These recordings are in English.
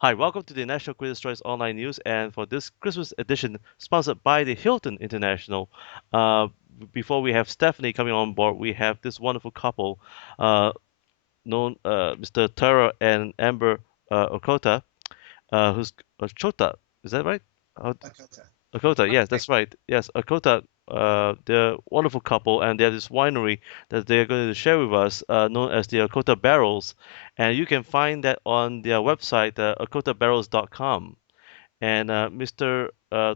Hi, welcome to the National Critics' Choice Online News, and for this Christmas edition, sponsored by the Hilton International. Uh, Before we have Stephanie coming on board, we have this wonderful couple, uh, known Mr. Tara and Amber Okota, who's Ochota. Is that right? Ochota. Ochota, yes, that's right. Yes, Ochota, they're a wonderful couple, and they have this winery that they're going to share with us, known as the Ochota Barrels, and you can find that on their website, ochotabarrels.com. And Mr.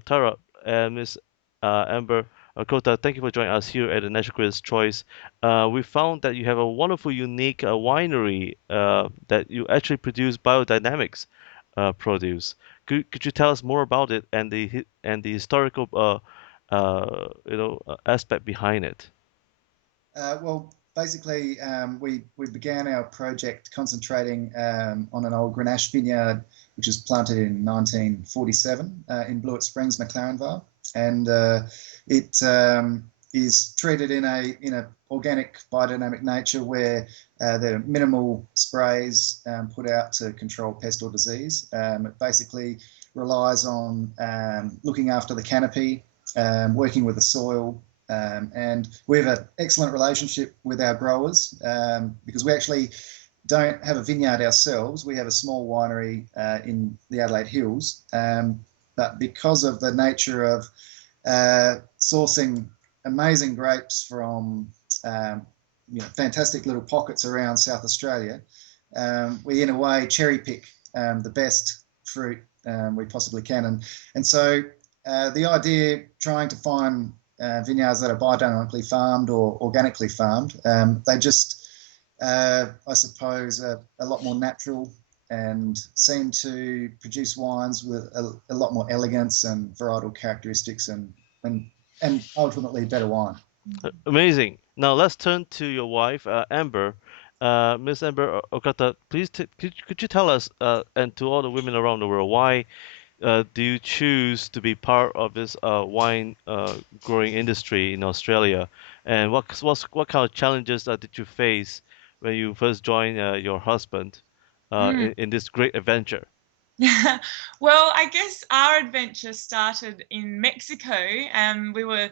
Tara and Miss Amber Ochota, thank you for joining us here at the National Critics' Choice. We found that you have a wonderful, unique winery that you actually produce biodynamics produce. Could you tell us more about it and the historical aspect behind it? Well, basically, we began our project concentrating on an old Grenache vineyard, which was planted in 1947 in Blewett Springs, McLaren Vale, and it is treated in a organic biodynamic nature where there are minimal sprays put out to control pest or disease. It basically relies on looking after the canopy, working with the soil, and we have an excellent relationship with our growers because we actually don't have a vineyard ourselves. We have a small winery in the Adelaide Hills, but because of the nature of sourcing amazing grapes from fantastic little pockets around South Australia, we in a way cherry pick the best fruit we possibly can, and so the idea trying to find vineyards that are biodynamically farmed or organically farmed, they just, I suppose, a lot more natural and seem to produce wines with a lot more elegance and varietal characteristics and, and ultimately better wine. Amazing. Now let's turn to your wife, Amber. Miss Amber Okata, please could you tell us and to all the women around the world why do you choose to be part of this wine growing industry in Australia? And what kind of challenges did you face when you first joined your husband Mm. in this great adventure? Well, I guess our adventure started in Mexico. We were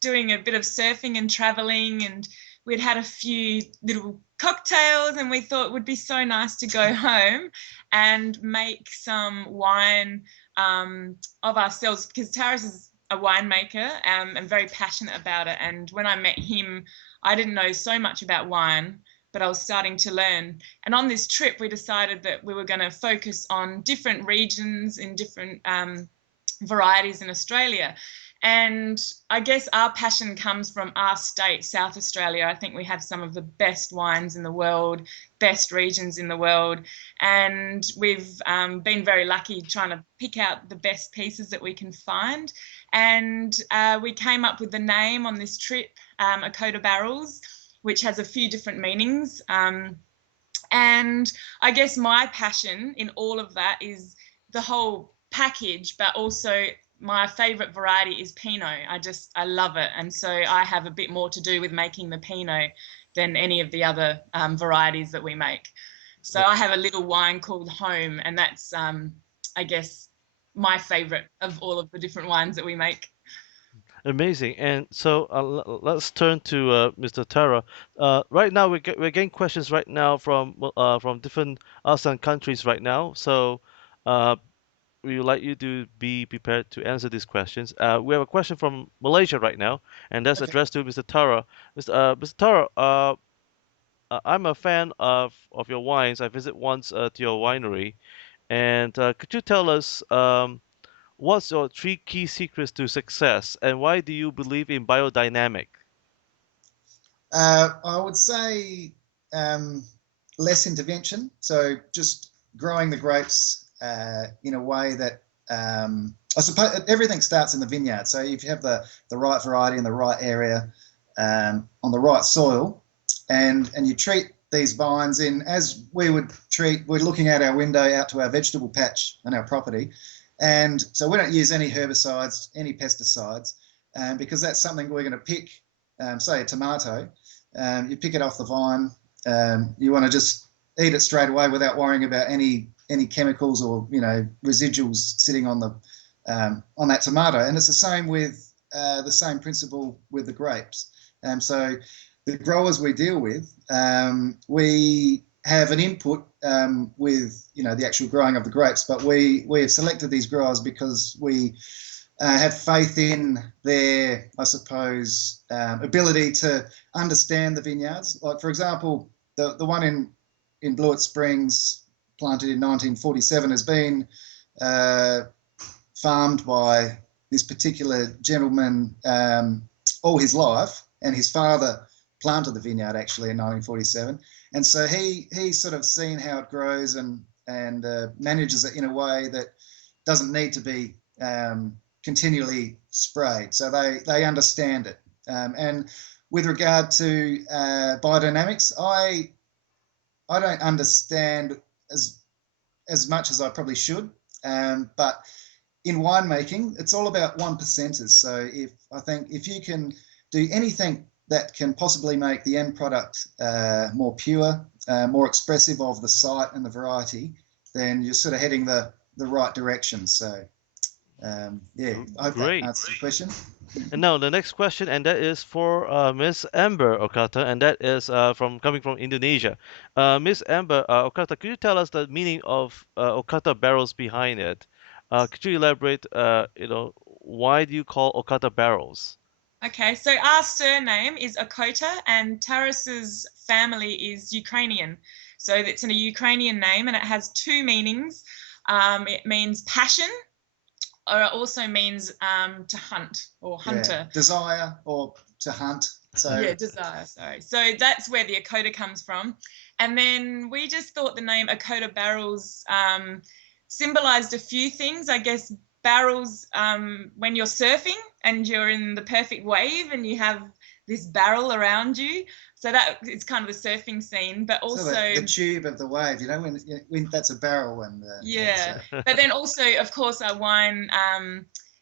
doing a bit of surfing and traveling, and we'd had a few little cocktails, and we thought it would be so nice to go home and make some wine of ourselves, because Taras is a winemaker and very passionate about it. And when I met him, I didn't know so much about wine, but I was starting to learn. And on this trip, we decided that we were going to focus on different regions in different varieties in Australia. And I guess our passion comes from our state, South Australia. I think we have some of the best wines in the world, best regions in the world. And we've been very lucky trying to pick out the best pieces that we can find. And we came up with the name on this trip, Ochota Barrels, which has a few different meanings. And I guess my passion in all of that is the whole package, but also my favorite variety is Pinot. I love it. And so I have a bit more to do with making the Pinot than any of the other varieties that we make. So I have a little wine called Home, and that's, I guess, my favorite of all of the different wines that we make. Amazing. And so let's turn to Mr. Tara. Right now, we're getting questions right now from different ASEAN countries right now. So uh, we would like you to be prepared to answer these questions. We have a question from Malaysia right now, and that's Okay. addressed to Mr. Tara. Mr. Tara, I'm a fan of your wines. I visit once to your winery, and could you tell us what's your three key secrets to success, and why do you believe in biodynamic? I would say less intervention. So just growing the grapes in a way that I suppose everything starts in the vineyard. So if you have the right variety in the right area on the right soil, and you treat these vines in as we would treat, we're looking out our window out to our vegetable patch on our property. And so we don't use any herbicides, any pesticides, because that's something we're going to pick, say a tomato, you pick it off the vine. You want to just eat it straight away without worrying about any any chemicals or residuals sitting on that tomato. And it's the same with the same principle with the grapes. So the growers we deal with, we have an input with the actual growing of the grapes, but we have selected these growers because we have faith in their, I suppose, ability to understand the vineyards. Like, for example, the one in Blewett Springs, planted in 1947, has been farmed by this particular gentleman all his life, and his father planted the vineyard actually in 1947, and so he's sort of seen how it grows and manages it in a way that doesn't need to be continually sprayed. So they understand it. And with regard to biodynamics, I don't understand as much as I probably should, but in winemaking, it's all about one percenters. So if you can do anything that can possibly make the end product more pure, more expressive of the site and the variety, then you're sort of heading the right direction. So yeah, I hope that Great. answers the question. And now the next question, and that is for Miss Amber Okata, and that is coming from Indonesia. Miss Amber Okata, could you tell us the meaning of Okata barrels behind it? Could you elaborate? Why do you call Okata barrels? Okay, so our surname is Ochota, and Taras's family is Ukrainian. So it's a Ukrainian name, and it has two meanings. It means passion, or it also means to hunt or hunter. Yeah, desire or to hunt. So yeah, desire, sorry. So that's where the Ochota comes from. And then we just thought the name Ochota Barrels symbolized a few things. I guess barrels, when you're surfing and you're in the perfect wave and you have this barrel around you. So that is kind of the surfing scene, but also so the tube of the wave, when that's a barrel. And yeah. But then also, of course, our wine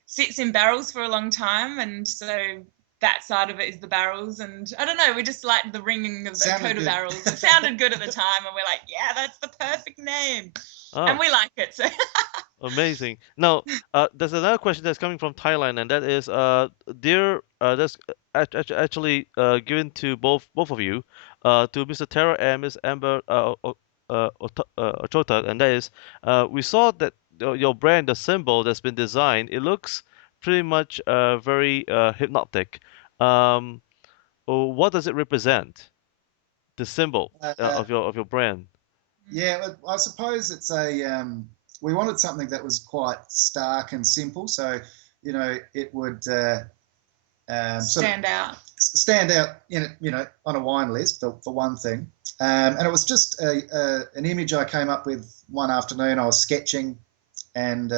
sits in barrels for a long time, and so that side of it is the barrels. And I don't know, we just liked the ringing of the Ochota barrels. It sounded good at the time, and we're like, yeah, that's the perfect name. Oh. And we like it. So amazing. Now, there's another question that's coming from Thailand, and that is, that's actually given to both of you, to Mr. Tara and Miss Amber Ochota, and that is, we saw that your brand, the symbol that's been designed, it looks pretty much very hypnotic. What does it represent? The symbol of your brand. Yeah, I suppose it's we wanted something that was quite stark and simple, so it would stand out. Stand out on a wine list for one thing, and it was just an image I came up with one afternoon. I was sketching, and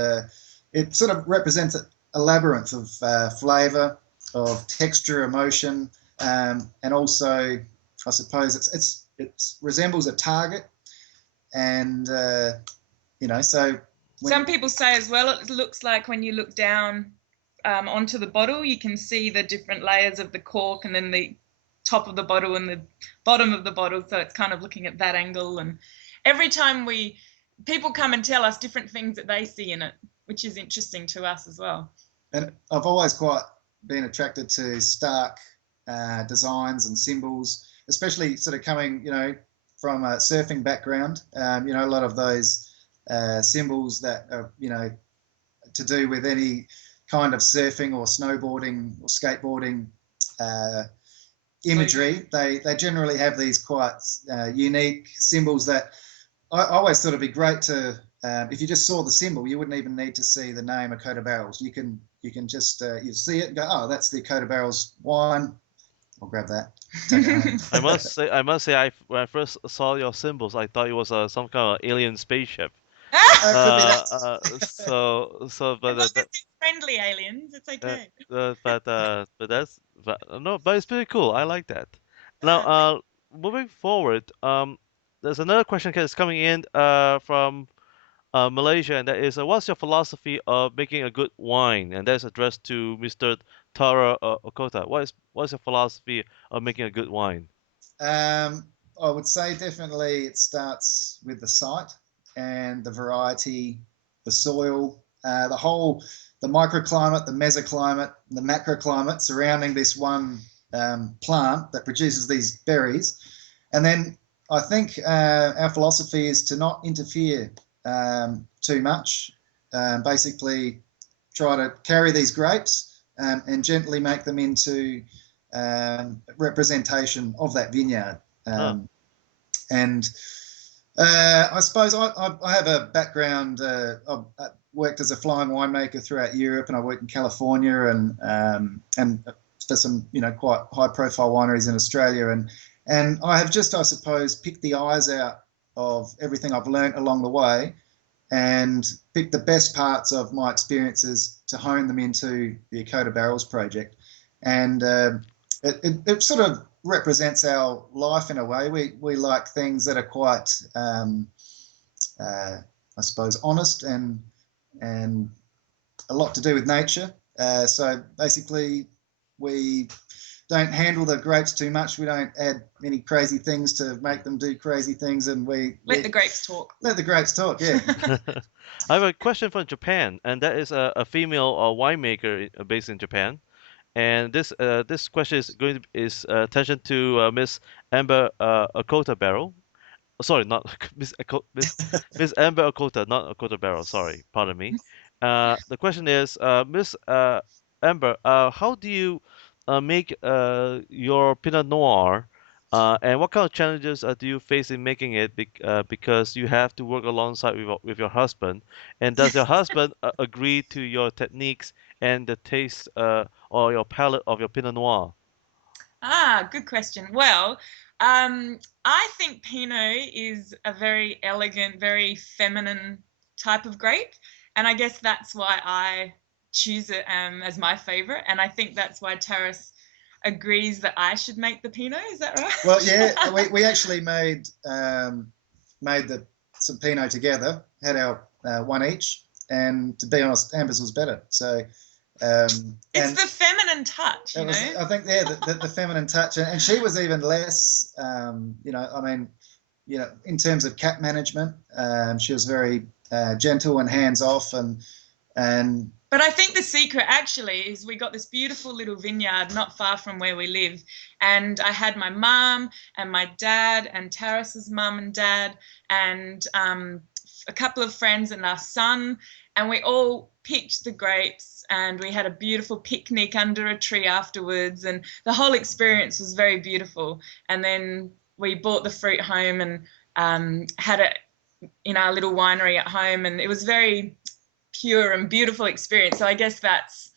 it sort of represents a labyrinth of flavour, of texture, emotion, and also I suppose it resembles a target. And so some people say as well, it looks like when you look down onto the bottle, you can see the different layers of the cork, and then the top of the bottle and the bottom of the bottle. So it's kind of looking at that angle. And every time people come and tell us different things that they see in it, which is interesting to us as well. And I've always quite been attracted to stark designs and symbols, especially sort of coming, from a surfing background. A lot of those symbols that are, to do with any kind of surfing or snowboarding or skateboarding imagery, they generally have these quite unique symbols that I always thought it'd be great to, if you just saw the symbol, you wouldn't even need to see the name Ochota Barrels. You can just you see it and go, oh, that's the Ochota Barrels wine. I'll grab that. I must say, when I first saw your symbols, I thought it was some kind of alien spaceship. But friendly aliens, it's okay. But it's pretty cool. I like that. Now, moving forward, there's another question that's coming in from Malaysia, and that is, what's your philosophy of making a good wine? And that's addressed to Mr. Tara Okota. What's your philosophy of making a good wine? I would say definitely it starts with the site. and the variety, the soil, the microclimate, the mesoclimate, the macroclimate surrounding this one plant that produces these berries. And then I think our philosophy is to not interfere too much. Basically, try to carry these grapes and gently make them into representation of that vineyard. And I suppose I have a background. I've worked as a flying winemaker throughout Europe, and I worked in California and for some quite high-profile wineries in Australia. And I have just, I suppose, picked the eyes out of everything I've learned along the way, and picked the best parts of my experiences to hone them into the Ochota Barrels project. And it sort of represents our life in a way. We like things that are quite, I suppose, honest and a lot to do with nature. So basically, we don't handle the grapes too much. We don't add any crazy things to make them do crazy things, and we let the grapes talk. Let the grapes talk, yeah. I have a question from Japan, and that is a female winemaker based in Japan. And this question is attention to Miss Amber Ochota Barrel. Sorry, not Miss Amber Ochota, not Ochota Barrel. Sorry, pardon me. The question is, Miss Amber, how do you make your Pinot Noir, and what kind of challenges do you face in making it? Because you have to work alongside with your husband, and does your husband agree to your techniques and the taste or your palate of your Pinot Noir? Good question. Well, I think Pinot is a very elegant, very feminine type of grape, and I guess that's why I choose it as my favorite. And I think that's why Taras agrees that I should make the Pinot. Is that right? Well, yeah, we actually made some Pinot together, had our one each, and to be honest, Amber's was better. So it's the feminine touch, you know. I think, yeah, the feminine touch, and she was even less, in terms of cap management, she was very gentle and hands off, and. But I think the secret actually is we got this beautiful little vineyard not far from where we live, and I had my mum and my dad and Taras's mum and dad and a couple of friends and our son, and we all picked the grapes, and we had a beautiful picnic under a tree afterwards, and the whole experience was very beautiful. And then we brought the fruit home and had it in our little winery at home, and it was very pure and beautiful experience. So I guess that's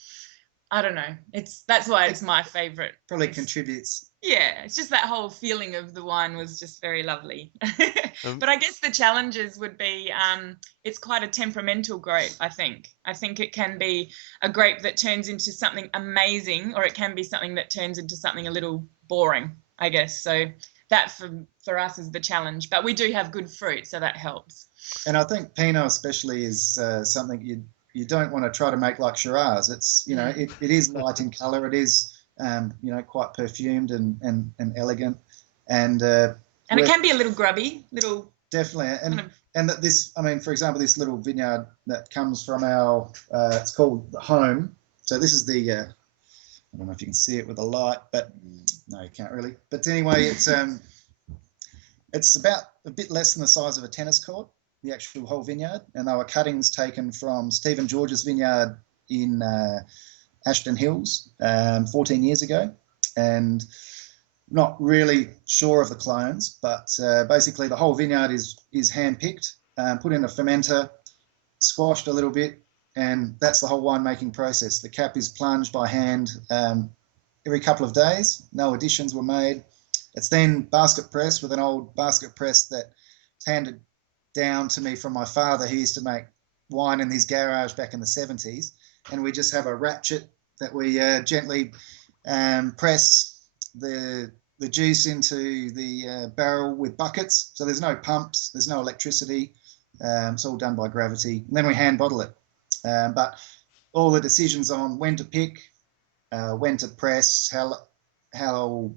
why it's my favorite. Probably contributes. Yeah, it's just that whole feeling of the wine was just very lovely. But I guess the challenges would be it's quite a temperamental grape. I think it can be a grape that turns into something amazing, or it can be something that turns into something a little boring, I guess. So that for us is the challenge, but we do have good fruit, so that helps. And I think Pinot especially is something you don't want to try to make like Shiraz. It's it is light in colour. It is quite perfumed and elegant, and it can be a little grubby, definitely. And that this, for example, this little vineyard that comes from our it's called the Home. So this is the I don't know if you can see it with the light, but no, you can't really. But anyway, it's about a bit less than the size of a tennis court, the actual whole vineyard, and they were cuttings taken from Stephen George's vineyard in Ashton Hills 14 years ago, and not really sure of the clones, but basically the whole vineyard is hand-picked, put in a fermenter, squashed a little bit, and that's the whole winemaking process. The cap is plunged by hand every couple of days. No additions were made. It's then basket pressed with an old basket press that's handed down to me from my father. He used to make wine in his garage back in the 70s, and we just have a ratchet that we gently press the juice into the barrel with buckets. So there's no pumps, there's no electricity. It's all done by gravity. And then we hand bottle it. But all the decisions on when to pick, when to press, how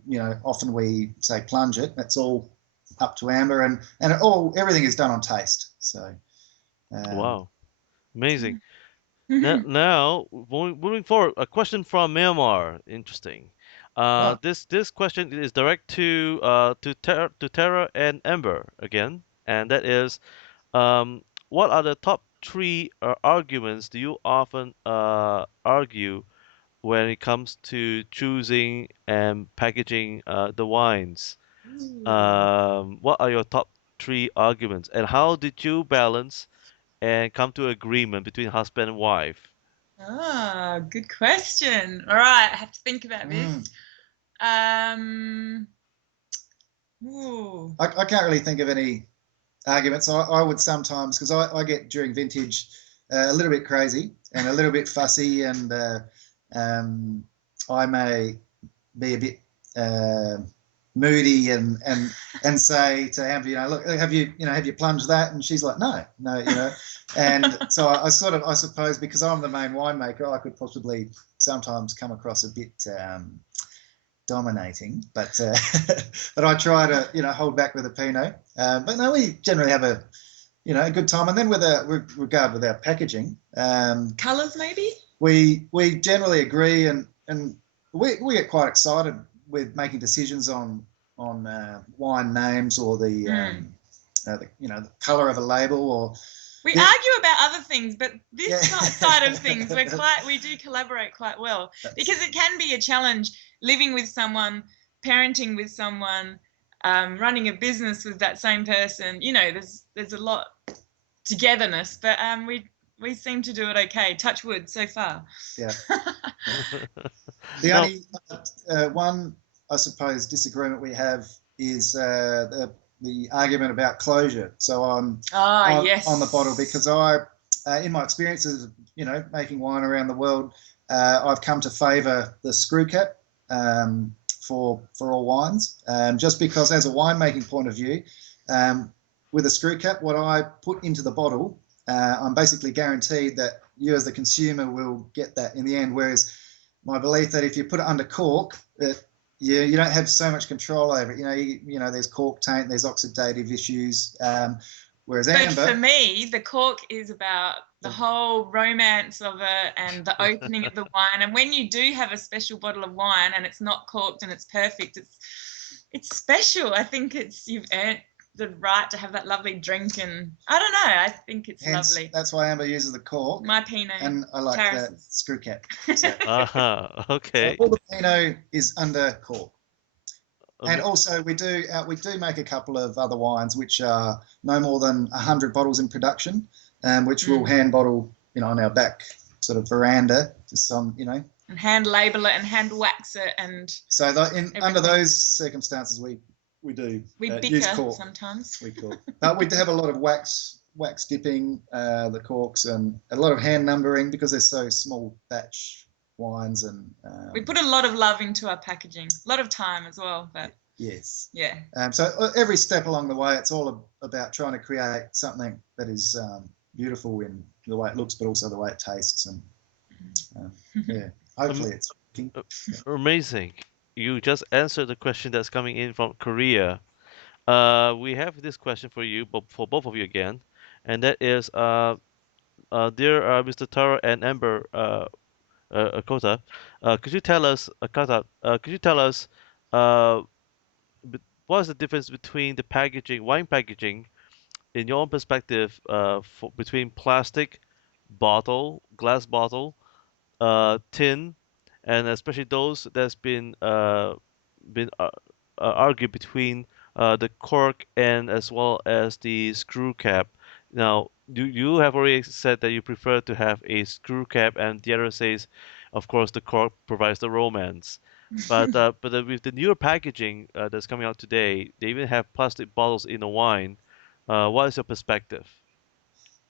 often we say plunge it, that's all up to Amber, and everything is done on taste. So, um, Wow, amazing. Now moving forward, a question from Myanmar. Interesting. oh, This question is direct to Tara and Amber again, and that is, what are the top three arguments do you often argue when it comes to choosing and packaging the wines? Ooh. What are your top three arguments, and how did you balance and come to agreement between husband and wife? Ah, good question. All right, I have to think about this. mm. Um, ooh. I can't really think of any arguments. I would sometimes, because I get during vintage a little bit crazy and a little bit fussy, and I may be a bit moody and say to Amber, look, have you plunged that? And she's like, no. And so I suppose because I'm the main winemaker, I could possibly sometimes come across a bit dominating, but but I try to hold back with a Pinot. But no, we generally have a good time. And then with our packaging, Colors maybe? we generally agree, and we get quite excited with making decisions on wine names, or the color of a label, or we yeah. argue about other things, but this Yeah. side of things, we do collaborate quite well, because it can be a challenge living with someone, parenting with someone, running a business with that same person. There's a lot togetherness, but we seem to do it okay. Touch wood so far. Yeah. The only one, I suppose, disagreement we have is the argument about closure. So yes. on the bottle, because in my experiences, making wine around the world, I've come to favour the screw cap for all wines, just because, as a winemaking point of view, with a screw cap, what I put into the bottle, I'm basically guaranteed that you as the consumer will get that in the end. Whereas my belief that if you put it under cork, you don't have so much control over it. There's cork taint, there's oxidative issues. Whereas Amber, for me, the cork is about the whole romance of it and the opening of the wine. And when you do have a special bottle of wine and it's not corked and it's perfect, it's special. I think you've earned the right to have that lovely drink, and I don't know, I think it's lovely. That's why Amber uses the cork. My Pinot. And I like the screw cap. So, okay. So all the Pinot is under cork. And also we do make a couple of other wines which are no more than 100 bottles in production, which we'll hand bottle, on our back sort of veranda, just on, and hand label it and hand wax it, and so under those circumstances we do bicker use cork sometimes. We cork, but we do have a lot of wax dipping the corks, and a lot of hand numbering because they're so small batch wines, and we put a lot of love into our packaging, a lot of time as well. But yes, yeah. So every step along the way, it's all about trying to create something that is beautiful in the way it looks, but also the way it tastes, and yeah, hopefully it's working. Amazing. You just answered the question that's coming in from Korea. We have this question for you, but for both of you again, and that is, dear Mr. Taro and Amber Akota, could you tell us, uh, what is the difference between the packaging, wine packaging, in your own perspective, between plastic bottle, glass bottle, tin, and especially those that's been argued between the cork and as well as the screw cap. Now, you have already said that you prefer to have a screw cap, and the other says, of course, the cork provides the romance. But with the newer packaging that's coming out today, they even have plastic bottles in the wine. What is your perspective?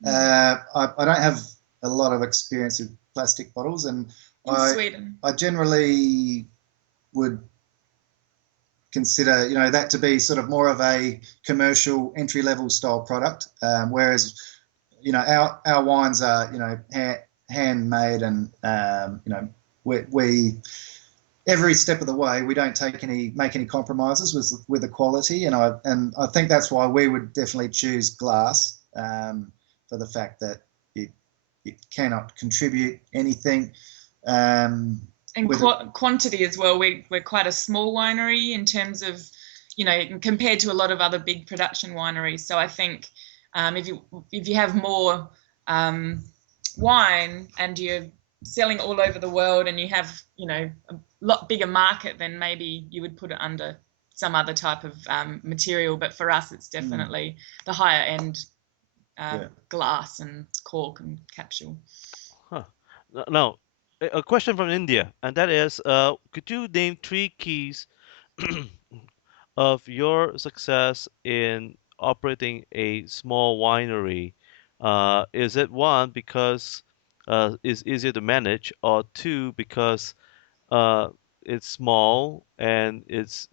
I don't have a lot of experience with plastic bottles, and in Sweden, I generally would consider that to be sort of more of a commercial entry-level style product, whereas our wines are handmade, and we every step of the way we don't make any compromises with the quality, and I think that's why we would definitely choose glass for the fact that it cannot contribute anything. And quantity as well. We're quite a small winery in terms of, compared to a lot of other big production wineries. So I think if you have more wine and you're selling all over the world and you have a lot bigger market, then maybe you would put it under some other type of material. But for us, it's definitely the higher end glass and cork and capsule. Huh. Now, a question from India, and that is, could you name 3 keys of your success in operating a small winery? Is it 1 because it's easier to manage, or 2 because it's small and it's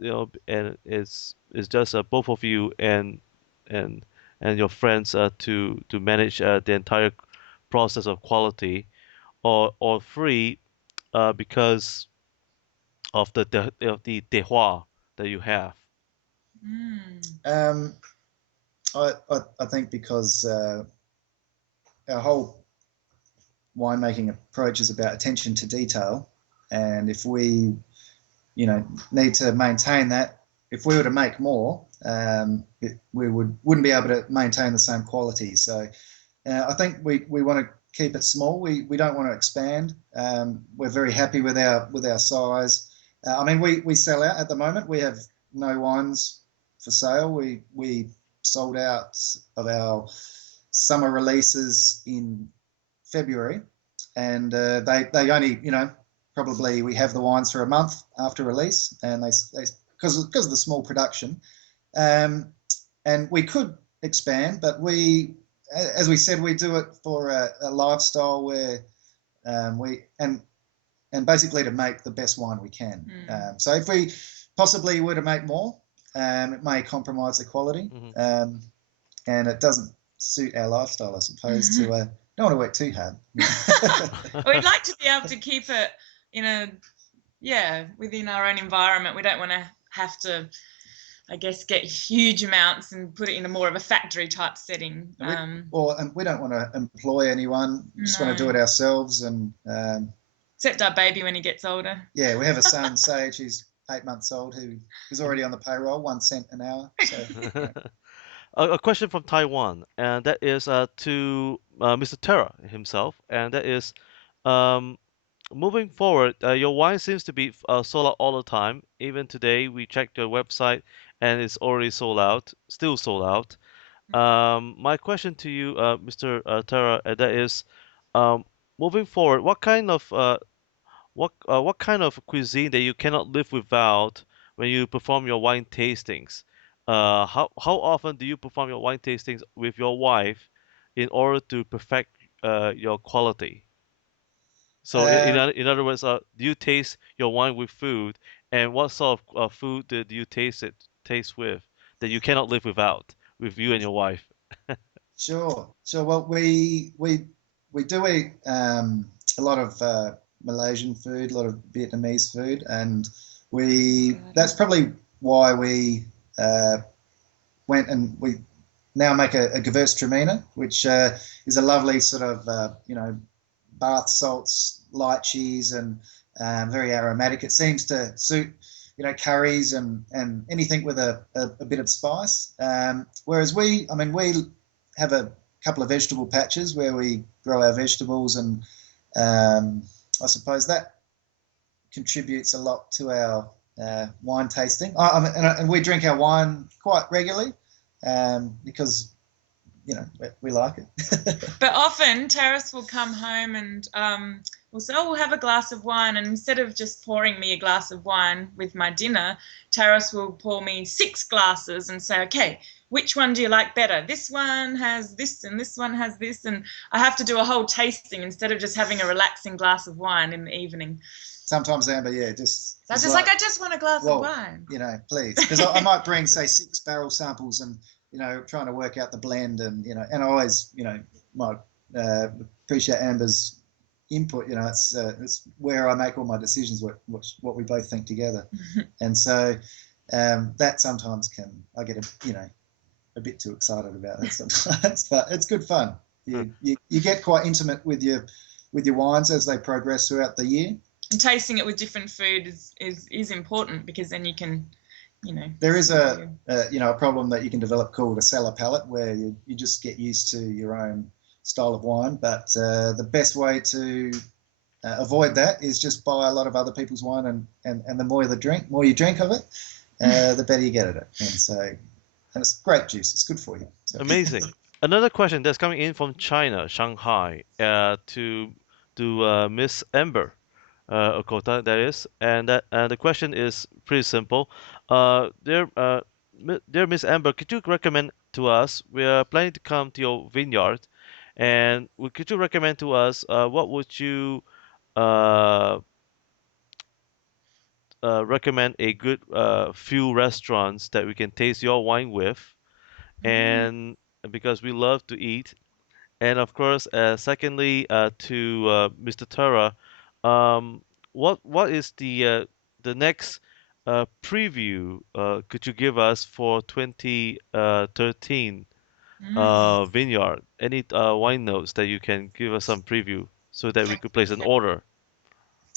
just both of you and and your friends to manage the entire process of quality, or 3 because of the terroir that you have? I think because our whole winemaking approach is about attention to detail, and if we need to maintain that, if we were to make more, we wouldn't be able to maintain the same quality. So I think we want to keep it small. We don't want to expand. We're very happy with our size. I mean, we sell out at the moment. We have no wines for sale. We sold out of our summer releases in February, and they only probably we have the wines for a month after release, and they because of the small production, and we could expand, but as we said, we do it for a lifestyle where we and basically to make the best wine we can. So if we possibly were to make more, it may compromise the quality, and it doesn't suit our lifestyle, I suppose. To don't want to work too hard. We'd like to be able to keep it within our own environment. We don't want to have to, I guess, get huge amounts and put it in more of a factory type setting. And we don't want to employ anyone. We just want to do it ourselves. And except our baby when he gets older. Yeah, we have a son, Sage, who's 8 months old, who is already on the payroll, 1 cent an hour. So. A question from Taiwan, and that is to Mr. Terra himself, and that is, moving forward, your wine seems to be sold out all the time. Even today, we checked your website, and it's already sold out, still sold out. My question to you, Mr. Terra, that is, moving forward, what kind of cuisine that you cannot live without when you perform your wine tastings? How often do you perform your wine tastings with your wife in order to perfect your quality? So in other words, do you taste your wine with food, and what sort of food do you taste with that you cannot live without with you and your wife? Sure. Well, we do eat a lot of Malaysian food, a lot of Vietnamese food, and that's probably why we went and we now make a Gewürztraminer, which is a lovely sort of bath salts, lychees, and very aromatic. It seems to suit curries and anything with a bit of spice. Whereas we have a couple of vegetable patches where we grow our vegetables, and I suppose that contributes a lot to our wine tasting. And we drink our wine quite regularly because we like it. But often Taras will come home and we'll say, we'll have a glass of wine, and instead of just pouring me a glass of wine with my dinner, Taras will pour me 6 glasses and say, okay, which one do you like better? This one has this and this one has this, and I have to do a whole tasting instead of just having a relaxing glass of wine in the evening. Sometimes, Amber, I just want a glass of wine. Please, because I might bring, say, 6 barrel samples and, trying to work out the blend, and, and I always, might appreciate Amber's input. It's where I make all my decisions, what we both think together. And so that sometimes I get a bit too excited about that sometimes, but it's good fun. Huh. You get quite intimate with your wines as they progress throughout the year. And tasting it with different food is important, because then you can, There is a problem that you can develop called a cellar palate, where you just get used to your own style of wine. But the best way to avoid that is just buy a lot of other people's wine, and the more you drink of it, the better you get at it. And it's great juice. It's good for you. So. Amazing. Another question that's coming in from China, Shanghai, to Miss Amber, Okota, that is, and the question is pretty simple. Dear Miss Amber, could you recommend to us? We are planning to come to your vineyard, and could you recommend to us what would you uh, recommend a good few restaurants that we can taste your wine with, and because we love to eat, and of course, secondly, to Mr. Tura, um, what is the next preview? Could you give us for 2013 vineyard? Any wine notes that you can give us some preview so that we could place an order?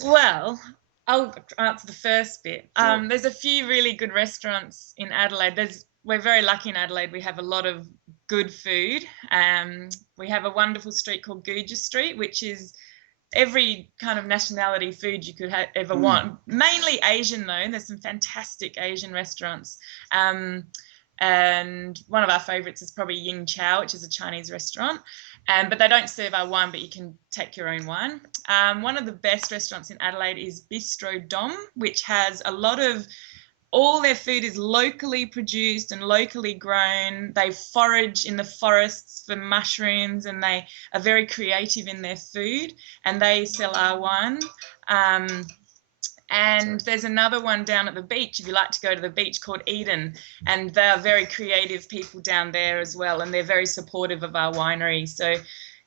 Well, I'll answer the first bit. Sure. There's a few really good restaurants in Adelaide. We're very lucky in Adelaide. We have a lot of good food. We have a wonderful street called Guja Street, which is every kind of nationality food you could ever want. Mainly Asian, though. There's some fantastic Asian restaurants. And one of our favorites is probably Ying Chow, which is a Chinese restaurant. But they don't serve our wine, but you can take your own wine. One of the best restaurants in Adelaide is Bistro Dom, which has a lot of, all their food is locally produced and locally grown. They forage in the forests for mushrooms, and they are very creative in their food, and they sell our wine. And there's another one down at the beach, if you like to go to the beach, called Eden. And they are very creative people down there as well. And they're very supportive of our winery. So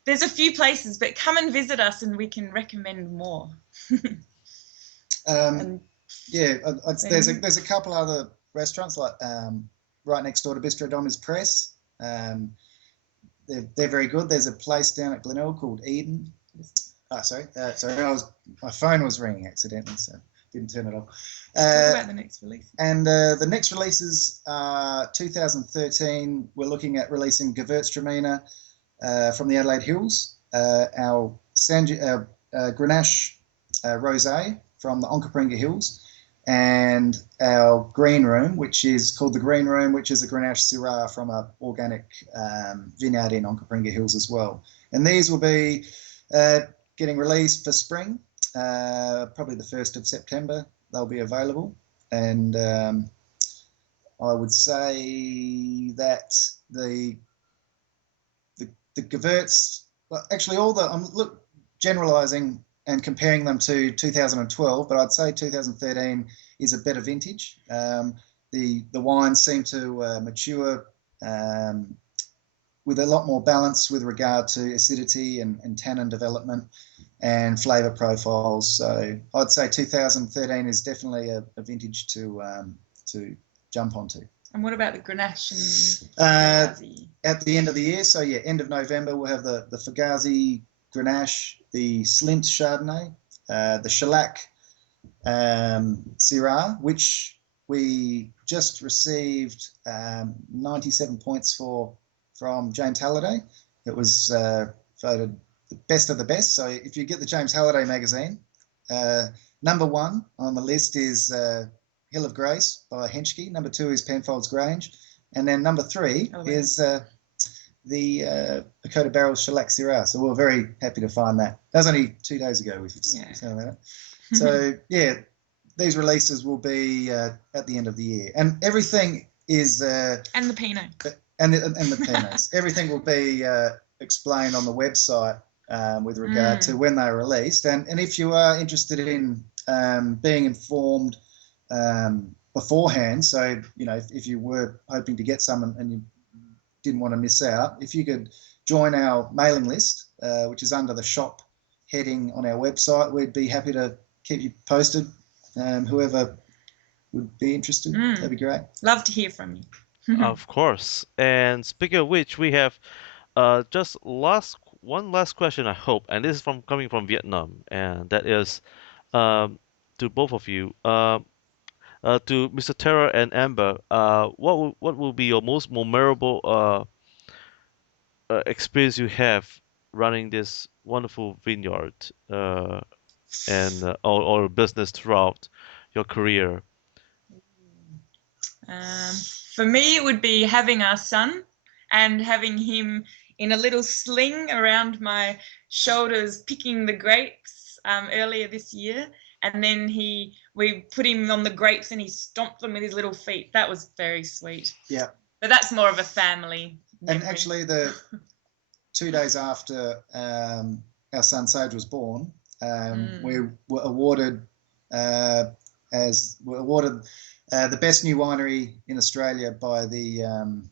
there's a few places, but come and visit us and we can recommend more. There's a couple other restaurants, like right next door to Bistro Dom is Press. They're very good. There's a place down at Glenelg called Eden. Sorry, my phone was ringing accidentally, so didn't turn it off. Talk about the next release. And the next releases are 2013. We're looking at releasing Gewürztraminer from the Adelaide Hills, our Grenache Rosé from the Onkaparinga Hills, and our Green Room, which is called the Green Room, which is a Grenache Syrah from an organic vineyard in Onkaparinga Hills as well. And these will be getting released for spring, probably the 1st of September. They'll be available, and I would say that the Gewürz, well, actually I'm generalising and comparing them to 2012, but I'd say 2013 is a better vintage. The wines seem to mature with a lot more balance with regard to acidity and tannin development and flavour profiles. So I'd say 2013 is definitely a vintage to jump onto. And what about the Grenache and at the end of the year? So yeah, end of November we'll have the Fugazi Grenache, the Slint Chardonnay, the Shellac Syrah, which we just received 97 points from James Halliday. It was voted the best of the best. So if you get the James Halliday magazine, number 1 on the list is Hill of Grace by Henschke. Number 2 is Penfolds Grange. And then number 3 is the Ochota Barrels Shellac Syrah. So we're very happy to find that. That was only 2 days ago we found that. So yeah, these releases will be at the end of the year. And everything is... and the Pinot. And the Pinots. Everything will be explained on the website with regard to when they're released. And if you are interested in being informed beforehand, so if you were hoping to get some and you didn't want to miss out, if you could join our mailing list, which is under the shop heading on our website, we'd be happy to keep you posted. Whoever would be interested, that'd be great. Love to hear from you. Of course. And speaking of which, we have just one last question, I hope, and this is from coming from Vietnam, and that is um, to both of you. To Mr. Tara and Amber, what will be your most memorable experience you have running this wonderful vineyard and or business throughout your career? Um, for me, it would be having our son and having him in a little sling around my shoulders, picking the grapes earlier this year. And then we put him on the grapes and he stomped them with his little feet. That was very sweet. Yeah. But that's more of a family memory. And actually, the 2 days after our son Sage was born, we were awarded the best new winery in Australia by the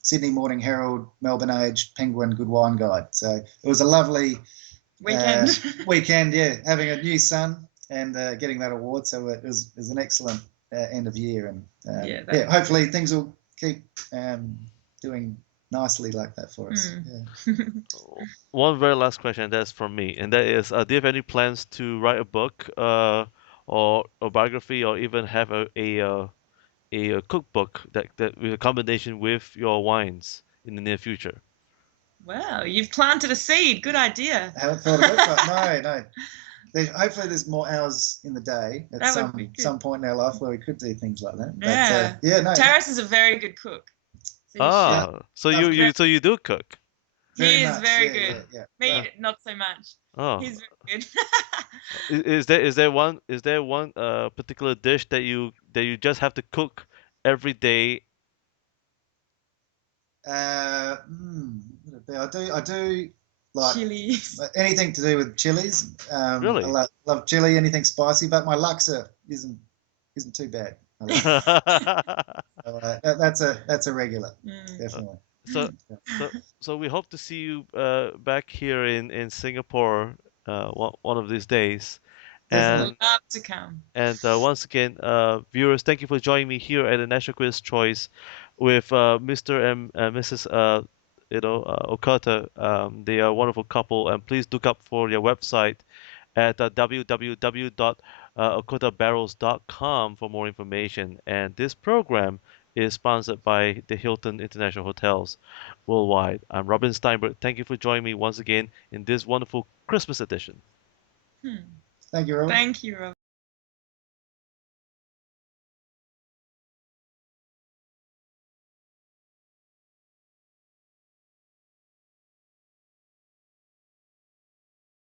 Sydney Morning Herald, Melbourne Age, Penguin Good Wine Guide. So it was a lovely weekend, yeah, having a new son and getting that award. So it was an excellent end of year, and hopefully things will keep doing nicely like that for us. Yeah. One very last question, that's from me, and that is, do you have any plans to write a book or a biography, or even have a cookbook that with a combination with your wines in the near future? Wow, you've planted a seed. Good idea. I haven't thought of it, but no. Hopefully there's more hours in the day at some point in our life where we could do things like that. Yeah. But, no. Terrace is a very good cook. So you do cook. He is very good. Yeah. Me, not so much. Oh. He's very good. Is there one particular dish that you just have to cook every day? I do like chilies. Anything to do with chilies. Really? I love chili, anything spicy, but my laksa isn't too bad. So, that's a regular, definitely. So we hope to see you back here in Singapore one of these days. And love to come. And once again, viewers, thank you for joining me here at the National Quiz Choice with Mr. and Mrs. Ochota. They are a wonderful couple, and please look up for their website at www.ochotabarrels.com for more information. And this program is sponsored by the Hilton International Hotels worldwide. I'm Robin Steinberg. Thank you for joining me once again in this wonderful Christmas edition. Thank you, Robin. Thank you, Robin.